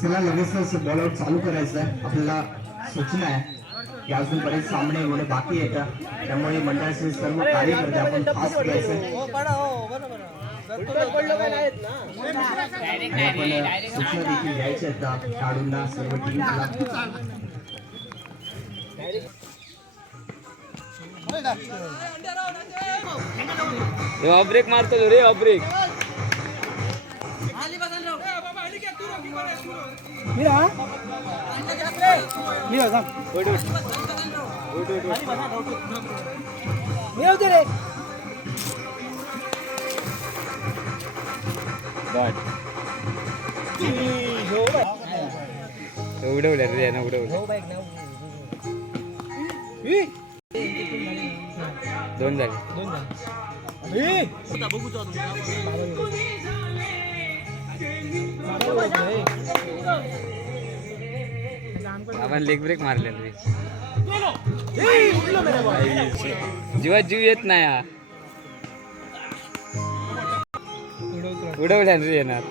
चला लगेच बॉल चालू करायचं आहे. आपल्याला सूचना आहे की अजून बरेच सामने एवढे बाकी येतात, त्यामुळे मंडळाचे सर्व कार्यकर्ते आपण फास्ट घ्यायचं. आपण सूचना देखील घ्यायच्या आहेत खेळाडूंना, सर्व टीमला. ब्रेक मारतो रे, ब्रेक. उडवल्या रे ना, उडवल्या. 2 झाले. आपण लेग ब्रेक मारलेला रे. जीवात जीव येत नाही हा. उडवल्या रे येणार.